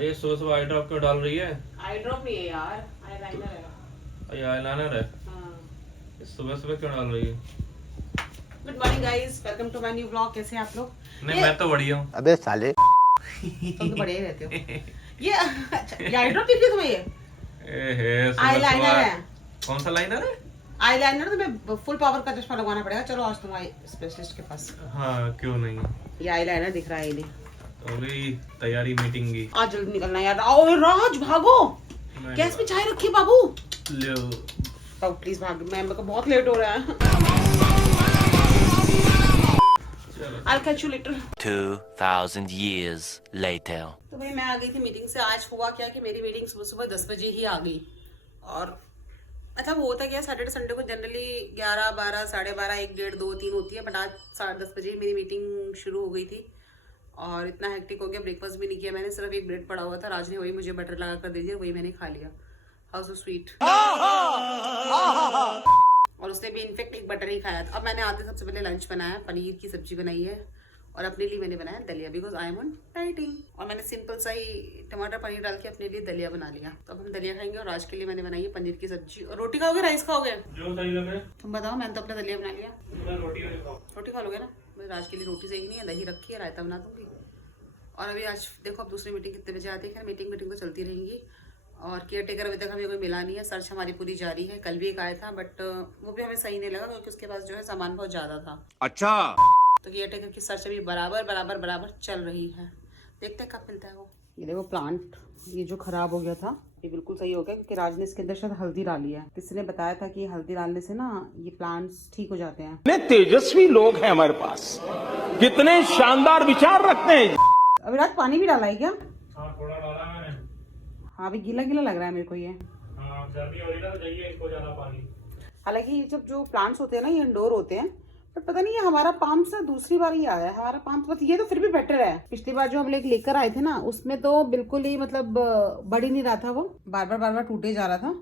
ये सुबह सुबह आई ड्रॉप क्यों डाल रही है? आई ड्रॉप नहीं है यार, आईलाइनर है। ये आईलाइनर है? हाँ। ये सुबह सुबह क्यों डाल रही है? Good morning guys, welcome to my new vlog. कैसे हैं आप लोग? नहीं मैं तो बढ़िया हूँ। अबे साले तुम तो बढ़िया ही रहते हो। ये अच्छा, ये आई ड्रॉप दिख रही है तुम्हें? ये आईलाइनर है। कौन सा लाइनर है? आईलाइनर तुम्हें फुल पावर का चश्मा लगवाना पड़ेगा। चलो आज तुम आई स्पेशलिस्ट के पास। हाँ क्यों नहीं। ये आईलाइनर दिख रहा है इन्हें। तो अभी तैयारी मीटिंग की। आज जल्दी निकलना है यार। आओ राज भागो, गैस पे चाय रखी बाबू। लो बाबू प्लीज भाग, मेरे को बहुत लेट हो रहा है। I'll catch you later. 2000 years later. तो भाई मैं आ गई थी मीटिंग से। आज हुआ क्या कि मेरी मीटिंग सुबह सुबह 10 बजे ही आ गई। और मतलब होता क्या, सैटरडे संडे को जनरली 11, 12, 12:30, 1, 1:30, 2, 3 होती है, बट आज 10:30 बजे ही मेरी मीटिंग शुरू हो गई थी। और इतना हेक्टिक हो गया, ब्रेकफास्ट भी नहीं किया मैंने, सिर्फ एक ब्रेड पड़ा हुआ था, राज ने वही मुझे बटर लगा कर दे दिया, वही मैंने खा लिया। How so sweet. और उसने भी इनफेक्ट एक बटर ही खाया था। अब मैंने आते सबसे पहले लंच बनाया, पनीर की सब्जी बनाई है और अपने लिए मैंने बनाया दलिया, because I am on dieting. और मैंने सिंपल सा ही टमाटर पनीर डाल के अपने लिए दलिया बना लिया। तो अब हम दलिया खाएंगे और आज के लिए मैंने बनाई है पनीर की सब्जी। और रोटी खाओगे राइस खाओगे? जो सही लगे। तुम बताओ, मैंने तो अपना दलिया बना लिया। रोटी खा लोगे ना? राज के लिए रोटी सही नहीं है, दही रखी है, रायता बना दूंगी। और अभी आज देखो, अब दूसरी मीटिंग कितने बजे आती है। खैर मीटिंग तो चलती रहेंगी। और केयर टेकर अभी तक हमें कोई मिला नहीं है। सर्च हमारी पूरी जारी है। कल भी एक आया था, बट वो भी हमें सही नहीं लगा क्योंकि उसके पास जो है सामान बहुत ज़्यादा था। अच्छा, तो केयर टेकर की सर्च अभी बराबर चल रही है। देखते हैं कब मिलता है वो। ये देखो प्लांट, ये जो खराब हो गया था ये बिल्कुल सही हो गया क्योंकि राज ने इसके अंदर शायद हल्दी डाली है। किसी ने बताया था कि हल्दी डालने से ना ये प्लांट्स ठीक हो जाते हैं। कितने तेजस्वी लोग हैं हमारे पास, कितने शानदार विचार रखते हैं। अभी राज पानी भी डाला है क्या? हाँ थोड़ा डाला मैंने। हाँ अभी गीला गीला लग रहा है मेरे को ये। हाँ सर्दी हो रही ना, तो चाहिए इसको ज्यादा पानी। हालांकि ये जो प्लांट्स होते हैं ना, ये इंडोर होते हैं, बट पता नहीं ये हमारा पाम से दूसरी बार ही आया है। हमारा पाम तो ये तो फिर भी बेटर है। पिछली बार जो हम लेकर आए थे ना, उसमें तो बिल्कुल ही मतलब बढ़ ही नहीं रहा था, वो बार बार टूटे जा रहा था।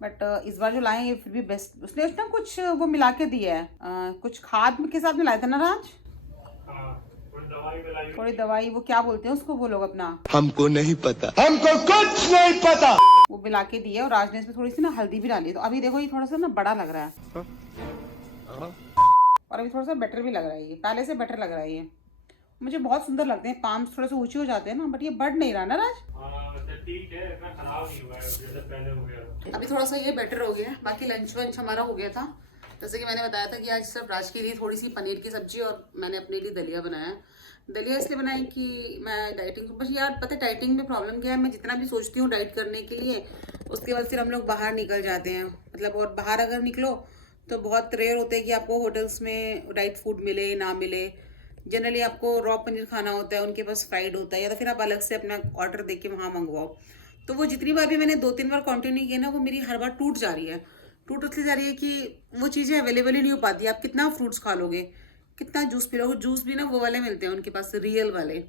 बट इस बार जो लाए ये फिर भी बेस्ट। उसने ना कुछ वो मिला के दिया है, कुछ खाद के साथ में लाया था ना राज? थोड़ी दवाई, वो क्या बोलते हैं उसको वो लोग अपना, हमको नहीं पता, हमको कुछ नहीं पता। वो मिला के दिया। और राज ने इसमें थोड़ी सी ना हल्दी भी डाली। तो अभी देखो ये थोड़ा सा ना बड़ा लग रहा है और अभी थोड़ा सा बेटर भी लग रहा है। ये पहले से बेटर लग रहा है। ये मुझे बहुत सुंदर लगते हैं। पाम्स थोड़े से ऊंचे हो जाते हैं ना, बट ये बढ़ नहीं रहा ना राज। ठीक है, इतना खराब नहीं हुआ है जैसे पहले हो गया। अभी थोड़ा सा ये बेटर हो गया है। बाकी लंच वंच हमारा हो गया था। जैसे कि मैंने बताया था कि आज सिर्फ राज के लिए थोड़ी सी पनीर की सब्जी और मैंने अपने लिए दलिया बनाया। दलिया इसलिए बनाई कि मैं डाइटिंग, बस यार पता है डाइटिंग में प्रॉब्लम क्या है, मैं जितना भी सोचती हूँ डाइट करने के लिए, उसके बाद फिर हम लोग बाहर निकल जाते हैं। मतलब और बाहर अगर निकलो तो बहुत रेयर होता है कि आपको होटल्स में डाइट फूड मिले ना मिले। जनरली आपको रॉ पनीर खाना होता है, उनके पास फ्राइड होता है, या तो फिर आप अलग से अपना ऑर्डर दे के वहाँ मंगवाओ। तो वो जितनी बार भी मैंने 2-3 बार कंटिन्यू किया ना, वो मेरी हर बार टूट जा रही है। टूट इसलिए जा रही है कि वो चीज़ें अवेलेबल ही नहीं हो पाती। आप कितना फ्रूट्स खा लोगे, कितना जूस पी लोगे? जूस भी ना वो वाले मिलते हैं उनके पास, रियल वाले,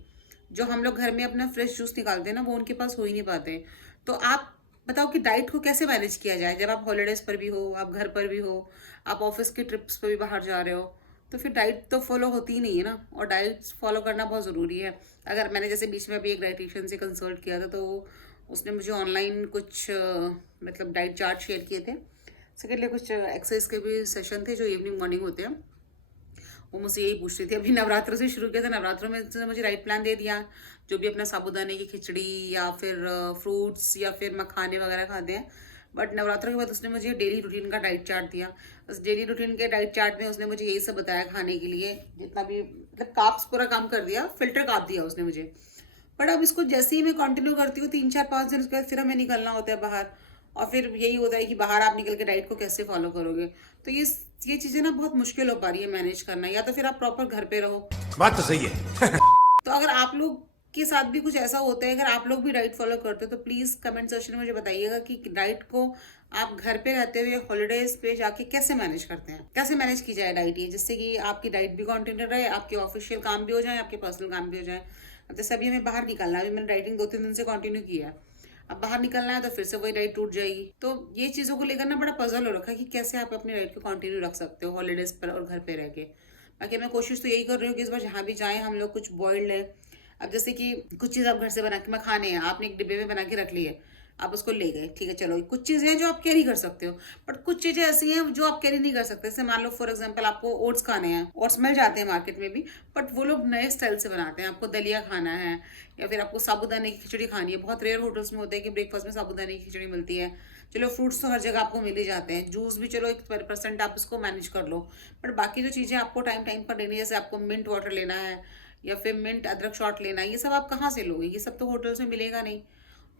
जो हम लोग घर में अपना फ्रेश जूस निकालते हैं ना, वो उनके पास हो ही नहीं पाते। तो आप बताओ कि डाइट को कैसे मैनेज किया जाए जब आप हॉलीडेज पर भी हो, आप घर पर भी हो, आप ऑफिस के ट्रिप्स पर भी बाहर जा रहे हो, तो फिर डाइट तो फॉलो होती ही नहीं है ना। और डाइट फॉलो करना बहुत ज़रूरी है। अगर मैंने जैसे बीच में अभी एक डाइटिशियन से कंसल्ट किया था, तो उसने मुझे ऑनलाइन कुछ मतलब डाइट चार्ट शेयर किए थे। सेकेंडली कुछ एक्सरसाइज के भी सेशन थे जो इवनिंग मॉर्निंग होते हैं। वो मुझसे यही पूछ रही थी। अभी नवरात्रों से शुरू किया था, नवरात्रों में उसने मुझे डाइट प्लान दे दिया, जो भी अपना साबूदाने की खिचड़ी या फिर फ्रूट्स या फिर मखाने वगैरह खाते हैं। बट नवरात्रों के बाद उसने मुझे डेली रूटीन का डाइट चार्ट दिया। उस डेली रूटीन के डाइट चार्ट में उसने मुझे यही सब बताया खाने के लिए, जितना भी मतलब काप्स पूरा काम कर दिया, फिल्टर काप दिया उसने मुझे। बट अब इसको जैसे ही मैं कंटिन्यू करती हूँ 3-4-5 दिन, उसके बाद फिर हमें निकलना होता है बाहर, और फिर यही होता है कि बाहर आप निकल के डाइट को कैसे फॉलो करोगे। तो ये चीज़ें ना बहुत मुश्किल हो पा रही है मैनेज करना। या तो फिर आप प्रॉपर घर पे रहो, बात तो सही है। तो अगर आप लोग के साथ भी कुछ ऐसा होता है, अगर आप लोग भी डाइट फॉलो करते हो, तो प्लीज़ कमेंट सेक्शन में मुझे बताइएगा कि डाइट को आप घर पे रहते हुए हॉलीडेज पे जाके कैसे मैनेज करते हैं, कैसे मैनेज की जाए डाइट, ये जिससे कि आपकी डाइट भी कंटिन्यू रहे, आपके ऑफिशियल काम भी हो जाए, आपके पर्सनल काम भी हो जाए। अब जैसे अभी हमें बाहर निकलना है, अभी मैंने डाइटिंग 2-3 दिन से कंटिन्यू किया है, अब बाहर निकलना है तो फिर से वही डाइट टूट जाएगी। तो ये चीज़ों को लेकर ना बड़ा पजल हो रखा है कि कैसे आप अपनी डाइट को कंटिन्यू रख सकते हो हॉलीडेज पर और घर पे रह के। बाकी मैं कोशिश तो यही कर रही हूँ कि इस बार जहाँ भी जाएँ हम लोग कुछ बॉइल्ड है, अब जैसे कि कुछ चीज़ आप घर से बना के मैं खाने हैं, आपने एक डिब्बे में बना के रख ली है, आप उसको ले गए, ठीक है चलो, कुछ चीज़ें हैं जो आप कैरी कर सकते हो, बट कुछ चीज़ें ऐसी हैं जो आप कैरी नहीं कर सकते। जैसे मान लो फॉर एग्जांपल आपको ओट्स खाने हैं, ओट्स मिल जाते हैं मार्केट में भी, बट वो लोग नए स्टाइल से बनाते हैं। आपको दलिया खाना है या फिर आपको साबूदाने की खिचड़ी खानी है, बहुत रेयर होटल्स में होता है कि ब्रेकफास्ट में साबूदाने की खिचड़ी मिलती है। चलो फ्रूट्स तो हर जगह आपको मिल ही जाते हैं, जूस भी चलो 1% आप इसको मैनेज कर लो, बट बाकी जो चीज़ें आपको टाइम टाइम पर लेनी है, जैसे आपको मिंट वाटर लेना है या फिर मिंट अदरक शॉट लेना है, ये सब आप कहाँ से लोगे? ये सब तो होटल्स में मिलेगा नहीं।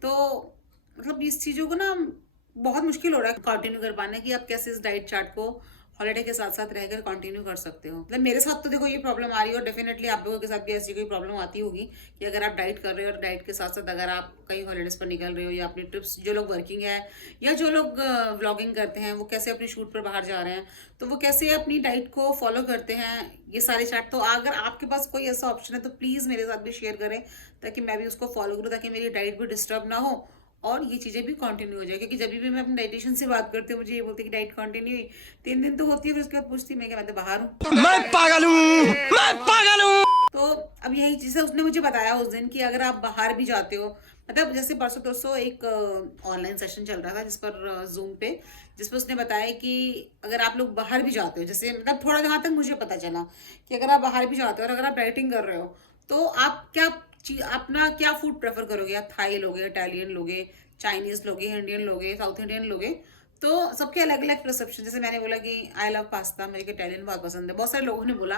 तो मतलब इस चीज़ों को ना बहुत मुश्किल हो रहा है कंटिन्यू कर पाना कि आप कैसे इस डाइट चार्ट को हॉलीडे के साथ साथ रहकर कंटिन्यू कर सकते हो। मतलब मेरे साथ तो देखो ये प्रॉब्लम आ रही है और डेफिनेटली आप लोगों के साथ भी ऐसी कोई प्रॉब्लम आती होगी कि अगर आप डाइट कर रहे हो और डाइट के साथ साथ अगर आप कहीं हॉलीडेज पर निकल रहे हो या अपनी ट्रिप्स, जो लोग वर्किंग है या जो लोग व्लॉगिंग करते हैं वो कैसे अपनी शूट पर बाहर जा रहे हैं, तो वो कैसे अपनी डाइट को फॉलो करते हैं, ये सारे चार्ट। तो अगर आपके पास कोई ऐसा ऑप्शन है तो प्लीज़ मेरे साथ भी शेयर करें ताकि मैं भी उसको फॉलो करूँ, ताकि मेरी डाइट भी डिस्टर्ब ना हो और ये चीज़ें भी कंटिन्यू हो जाए। क्योंकि जब भी मैं अपने डाइटिशियन से बात करती हूँ मुझे ये बोलती है कि डाइट कंटिन्यू हुई 3 दिन तो होती है, फिर उसके बाद पूछती मैं क्या मैं तो बाहर हूँ, मैं पागल हूँ, मैं पागल हूँ। तो अब यही चीज़ उसने मुझे बताया उस दिन कि अगर आप बाहर भी जाते हो, मतलब जैसे परसों तरसों एक ऑनलाइन सेशन चल रहा था जिस पर जूम पे, जिस पर उसने बताया कि अगर आप लोग बाहर भी जाते हो, जैसे मतलब थोड़ा जहाँ तक मुझे पता चला कि अगर आप बाहर भी जाते हो और अगर आप डाइटिंग कर रहे हो तो आप अपना क्या फूड प्रेफर करोगे? आप थाई लोगे, इटालियन लोगे, चाइनीज लोगे, इंडियन लोगे, साउथ इंडियन लोगे, तो सबके अलग अलग परसेप्शन। जैसे मैंने बोला कि आई लव पास्ता, मुझे इटालियन बहुत पसंद है, बहुत सारे लोगों ने बोला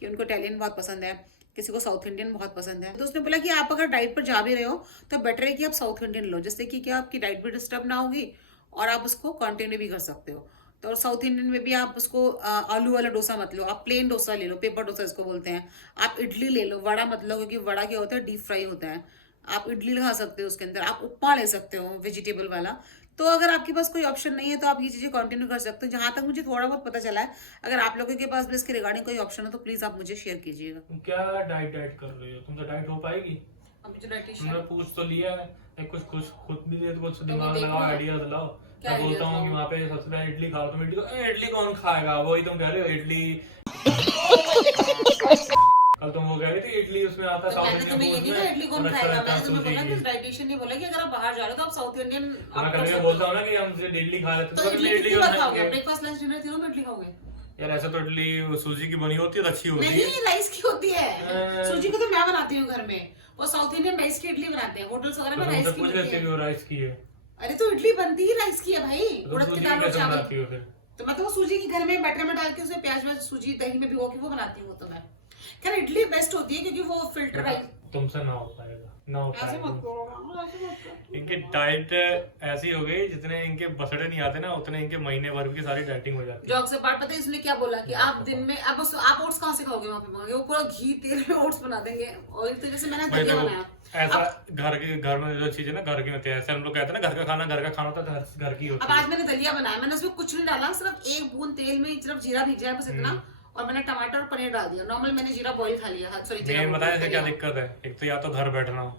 कि उनको इटालियन बहुत पसंद है, किसी को साउथ इंडियन बहुत पसंद है। तो उसने बोला कि आप अगर डाइट पर जा भी रहे हो तो बेटर है कि आप साउथ इंडियन लो, जिससे कि क्या आपकी डाइट भी डिस्टर्ब ना होगी और आप उसको कंटिन्यू भी कर सकते हो। तो और साउथ इंडियन में भी आप उसको आलू वाला डोसा मत लो, आप प्लेन डोसा ले लो, पेपर डोसा इसको बोलते हैं। आप इडली ले लो, वड़ा मत लो, क्योंकि वड़ा क्या होता है डीप फ्राई होता है। आप इडली खा सकते हो उसके अंदर, आप उपमा ले सकते हो वेजिटेबल वाला। तो अगर आपके पास कोई ऑप्शन नहीं है तो आप ये चीज़ें कंटिन्यू कर सकते हो। जहाँ तक मुझे थोड़ा बहुत पता चला है, अगर आप लोगों के पास भी इसके रिगार्डिंग कोई ऑप्शन हो तो प्लीज़ आप मुझे शेयर कीजिएगा। तुम क्या डाइट कर रही हो? तुमसे डाइट हो पाएगी? तुमने पूछ तो लिया है, कुछ कुछ खुद भी दे, कुछ दिमाग लगाओ, आइडिया दिलाओ। मैं बोलता हूँ कि वहाँ पे सबसे पहले इडली खाओ, तुम इडली कौन खाएगा? वही तुम कह रहे हो इडली। कल तुम वो कह रही थी इडली उसमें आता है, साउथ इंडियन फूड में इडली कौन खाएगा? मैंने तुम्हें बोला कि डाइटिशियन ने बोला कि अगर आप बाहर जा रहे हो तो आप साउथ इंडियन मैं बोलता हूँ ना कि हम इडली खा लेते तो इडली खाओगे, ब्रेकफास्ट लंच डिनर तीनों में इडली खाओगे? यार ऐसा तो इडली सूजी की बनी होती है, अच्छी होती है। नहीं, राइस की होती है। सूजी को तो मैं बनाती हूँ घर में, वो साउथ इंडियन राइस की इडली बनाते हैं, होटल्स वगैरह में राइस की बनती है। राइस की है? अरे तो इडली बनती ही राइस की है भाई, उड़द की दाल और चावल। फिर तो मैं तो वो सूजी की घर में बैटर में डाल के उसे प्याज व्याज सूजी दही में भिगो के वो बनाती हूँ। तो मैं खैर इडली बेस्ट होती है क्योंकि वो फिल्टर राइस। तुमसे ना हो पाएगा, ना हो ऐसे मत पाएगा। करो। इनकी डाइट ऐसी हो गई, जितने इनके बसड़े नहीं आते ना उतने इनके महीने भर की सारी डाइटिंग हो जाती है। जॉक से बात पता है इसने क्या बोला कि आप दिन में आप ओट्स कहाँ से खाओगे? वहाँ पे मंगाओगे, वो पूरा घी तेल में ओट्स बना देंगे। और इस तरीके से मैंने दलिया बनाया। ऐसा घर में जो चीजें ना घर की होती है, ऐसे हम लोग कहते हैं ना घर का खाना होता है, घर की होती अब है। आज मैंने दलिया बनाया, मैंने उसमें कुछ नहीं डाला, सिर्फ एक बूंद तेल में सिर्फ जीरा भीग जाए बस इतना, और मैंने टमाटर और पनीर डाल दिया। नॉर्मल मैंने जीरा बॉईल खा लिया। मेन बताया क्या दिक्कत है? एक तो या तो घर बैठना हो,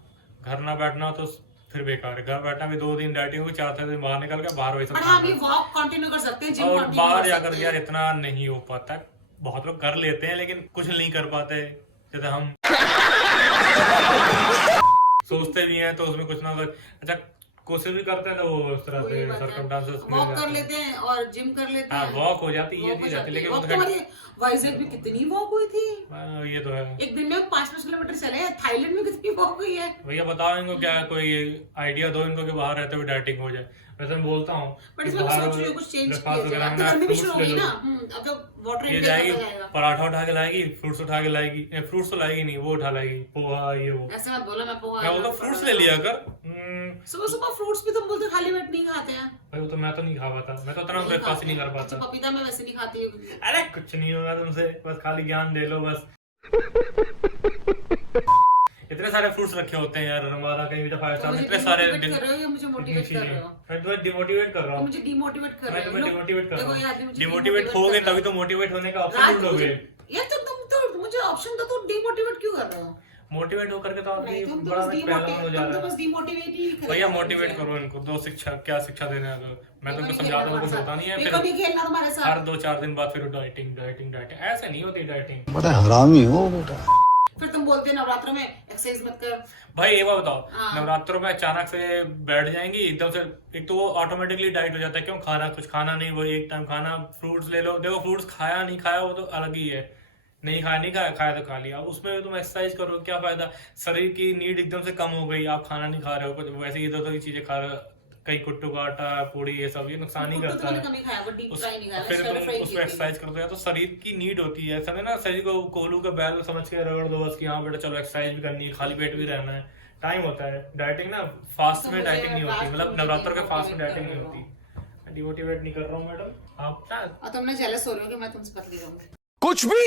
घर ना बैठना हो तो फिर बेकार है। घर बैठना भी 2 दिन डाइटिंग होगी, 4 दिन बाहर निकल के बाहर वही सब। हाँ, वॉक कंटिन्यू कर सकते हैं, जिम और कंटिन्यू बाहर कर जाकर सकते यार हैं। इतना नहीं हो पाता। बहुत लोग कर लेते हैं लेकिन कुछ नहीं कर पाते, जैसे हम सोचते भी हैं तो उसमें कुछ ना कुछ अच्छा कोशिश भी करते हैं, तो वो उस तरह से सर्कमस्टांसेस वॉक कर लेते हैं और जिम कर लेते हैं। वॉक हो जाती है, ये जाती, लेकिन वॉक तो हमारी वाइजैक में कितनी वॉक हुई थी। ये तो है, एक दिन में 5-5 किलोमीटर चले हैं। थाईलैंड में कितनी वॉक हुई है। भैया बताओ इनको, क्या कोई आइडिया दो इनको कि बाहर रहते हुए डाइटिंग हो जाए। वैसे मैं बोलता हूँ बट इसमें सोच रही हूँ कुछ चेंज किया जाए। अब तो गर्मी भी शुरू हो गई ना, अब तो वाटर ये इनटेक जाएगी, बढ़ जाएगा। पराठा उठा के लाएगी, फ्रूट्स उठा के लाएगी, फ्रूट्स तो लाएगी नहीं, वो उठा लाएगी, पोहा ये वो। ऐसे मत बोलो, मैं पोहा मैं बोलता फ्रूट्स ले लिया कर। सुबह सुबह फ्रूट्स भी तुम बोलते खाली पेट नहीं खाते हैं। भाई वो तो मैं तो नहीं खा पाता, मैं तो उतना ब्रेकफास्ट ही नहीं कर पाता। पपीता मैं वैसे नहीं खाती हूँ। अरे कुछ नहीं होगा तुमसे, बस खाली ज्ञान दे लो बस। इतने सारे फ्रूट्स रखे होते हैं यार, हमारा कहीं भी 5 स्टार इतने सारे। मुझे मोटिवेट कर रहे हो? मैं तुम्हें डिमोटिवेट कर रहा हूँ। मुझे डिमोटिवेट कर रहे हो। मैं तुम्हें डिमोटिवेट कर देखो रहा यार, हूँ। मुझे डिमोटिवेट होगे तभी तो मोटिवेट होने का ऑप्शन ढूंढोगे। यार तुम तो मुझे ऑप्शन दो, तुम डिमोटिवेट क्यों कर रहे हो? मोटिवेट होकर के तो आदमी तुम तो बड़ा बस पहलवान हो जा रहा है। डिमोटिवेट ही कर। भैया मोटिवेट करो इनको, दो शिक्षा क्या शिक्षा देने आ गए। मैं तुमको समझाता हूँ, कुछ होता नहीं है। मेरे को नहीं खेलना तुम्हारे साथ। हर 2-4 दिन बाद फिर डाइटिंग ऐसे नहीं होती डाइटिंग। बड़ा हरामी हो बेटा। फिर तुम बोलते हो नवरात्रों में एक्सरसाइज मत कर। भाई एक बात बताओ, हाँ। नवरात्रों में अचानक से बैठ जाएंगी एकदम से, एक तो वो ऑटोमेटिकली डाइट हो जाता है, क्यों खाना कुछ खाना नहीं, वो एक टाइम खाना, फ्रूट्स ले लो, देखो फ्रूट्स खाया नहीं खाया वो तो अलग ही है, नहीं खाया खाया तो खा लिया, उसमें तुम एक्सरसाइज करो क्या फायदा, शरीर की नीड एकदम से कम हो गई, आप खाना नहीं खा रहे हो, कुछ वैसे इधर उधर की चीजें खा रहे हो, कहीं कुट्टू का आटा पूड़ी ये सब, ये नुकसान ही करता है। फिर तुम उसमें एक्सरसाइज करते हो तो शरीर की नीड होती है, समझे ना, शरीर को कोहलू का बैल समझ के रगड़ दो बस कि हाँ बेटा चलो एक्सरसाइज भी करनी है, खाली पेट भी रहना है, टाइम होता है। डाइटिंग ना फास्ट में डाइटिंग नहीं होती, मतलब नवरात्र के फास्ट में डाइटिंग नहीं होती। डिमोटिवेट नहीं कर रहा हूँ मैडम, आप ना तुमने जेलस हो रहे हो कि मैं तुमसे पतली रहूंगी। कुछ भी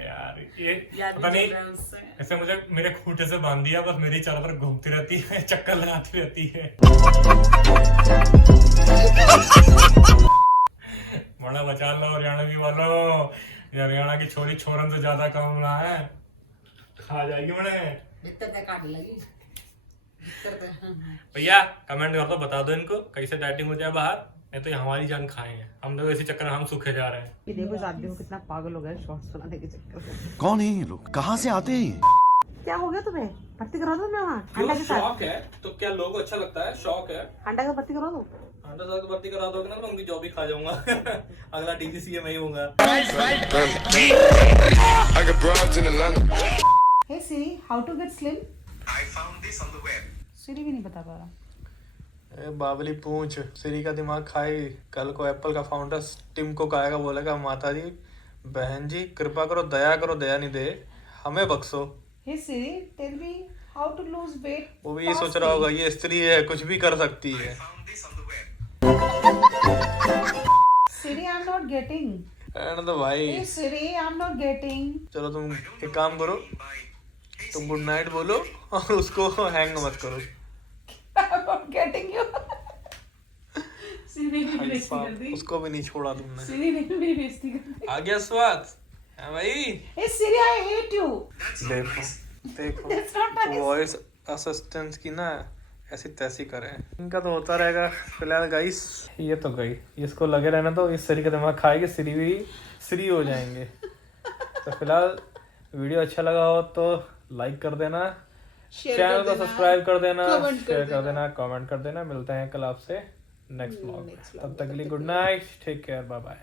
यार ये पता नहीं, ऐसे मुझे मेरे खूंटे से बांध दिया, बस मेरी चारों तरफ घूमती रहती है, चक्कर लगाती रहती है। बड़ा बचा लो हरियाणवी वालों, हरियाणा की छोरी छोरन से ज्यादा कम रहा है, खा जाएगी बड़े काट लगी। भैया कमेंट कर दो, बता दो इनको कैसे डाइटिंग हो जाए बाहर, नहीं तो ये हमारी जान खाए हैं, हम लोग इसी चक्कर में हम सूखे जा रहे हैं। ये देखो इस आदमी को कितना पागल हो गया शॉर्ट्स बनाने के चक्कर में। कौन है ये लोग, कहाँ से आते हैं? क्या हो गया तुम्हें? भर्ती करा दो मैं वहाँ क्यों शौक है तो क्या लोगों को अच्छा लगता है, शौक है, अंडा का भर्ती करा दो। अंडा साथ भर्ती करा दोगे ना तो उनकी जॉब ही खा जाऊंगा। अगला डीजीसीए मैं ही होऊंगा। Hey Siri, how to get slim? I found this on the web. Siri भी नहीं बता पा रहा। बाबली पूंछ, सिरी का दिमाग खाई। कल को एप्पल का फाउंडर टिम कुक आएगा, बोलेगा माता जी बहन जी कृपा करो, दया करो, दया नहीं दे हमें बख्शो। Hey Siri, tell me how to lose weight. वो भी ये सोच रहा होगा ये स्त्री है, कुछ भी कर सकती है। Found this on the web. Siri, I am not getting. रहने दो भाई, hey Siri, I am not getting. चलो तुम एक काम करो, तुम गुड नाइट बोलो और उसको हैंग मत करो। I am not getting you. Siri ने मेरी बेइज्जती कर दी। उसको भी नहीं छोड़ा तुमने। सिरी ने मेरी बेइज्जती कर दी। आ गया स्वाद है भाई। Hey Siri, I hate you. देखो देखो That's not nice. Voice assistant की ना ऐसी तैसी करें, इनका तो होता रहेगा। फिलहाल गाइस ये तो गई, इसको लगे रहना तो इस सिरी का दिमाग खाएगी, सिरी भी सिरी हो जाएंगे। तो फिलहाल वीडियो अच्छा लगा हो तो लाइक कर देना, चैनल को सब्सक्राइब कर देना, शेयर कर देना, कमेंट कर देना। मिलते हैं कल आपसे नेक्स्ट व्लॉग में, तब तक के लिए good night, take care, bye bye.